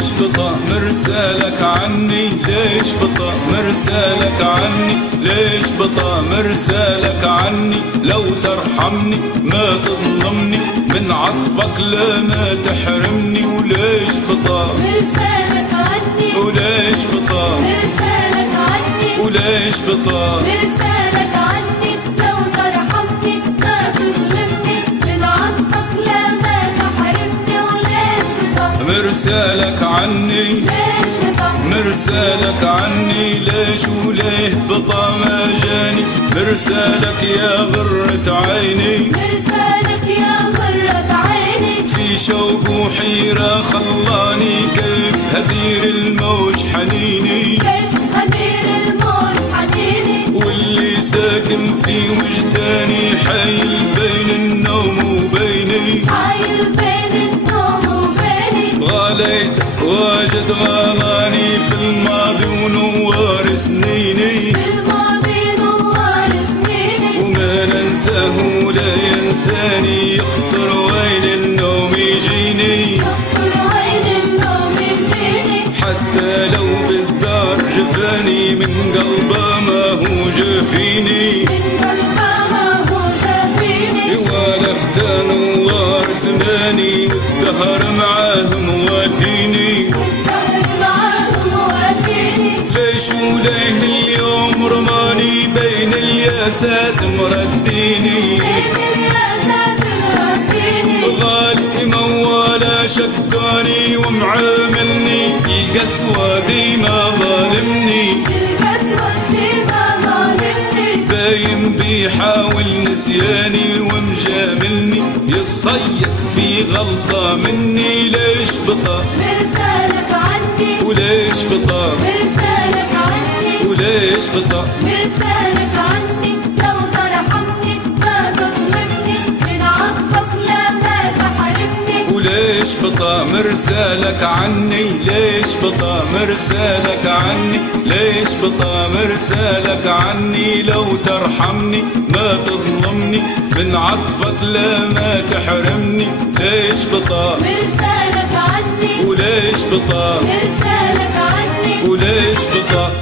ليش بطا مرسالك عني؟ ليش بطا مرسالك عني؟ ليش بطا مرسالك عني؟ لو ترحمني ما تظلمني، من عطفك لا ما تحرمني. وليش بطا مرسالك عني؟ وليش بطا مرسالك عني؟ وليش بطا مرسالك عني؟ لو ترحمني ما تظلمني، من عطفك لا ما تحرمني. وليش بطا مرسالك عني؟ ليش بطا مرسالك عني؟ ليش وليه بطا ما جاني؟ مرسالك يا غرة عيني، مرسالك يا غرة عيني، في شوق وحيرة خلاني، كيف هدير الموج حنيني، كيف هدير الموج حنيني، واللي ساكن في وجداني حايل بين النوم وبيني، حايل بين النوم وبيني. غاليت واجد غالاني في الماضي ونوار سنيني، في الماضي نوار سنيني، وما ننساه ولا ينساني، يخطر وين النوم يجيني، يخطر وين النوم يجيني. حتى لو بالدار جفاني، من قلبه ما هو جافيني، من قلبه ما هو جافيني. والفت نوار زماني، والدهر معاه مواتيني، والدهر معاه مواتيني. ليش وليه اليوم رماني، بين الياسات مرديني، بين الياسات مرديني. غالي موالى شكاني، ومعاملني القسوة ديما ظالمني، القسوة ديما ظالمني. باين بيحاول نسياني، ومجاملني يصيد في غلطة مني. ليش بطا مرسالك عني؟ وليش بطا مرسالك عني؟ وليش بطا مرسالك عني؟ لو ترحمني ما تظلمني، من عطفك لا ما تحرمني. وليش بطا مرسالك عني؟ ليش بطا مرسالك عني؟ ليش بطا مرسالك عني؟ لو ترحمني ما تظلمني، من عطفك لا ما تحرمني. ليش بطا مرسالك عني؟ وليش بطا مرسالك عني؟ وليش بطا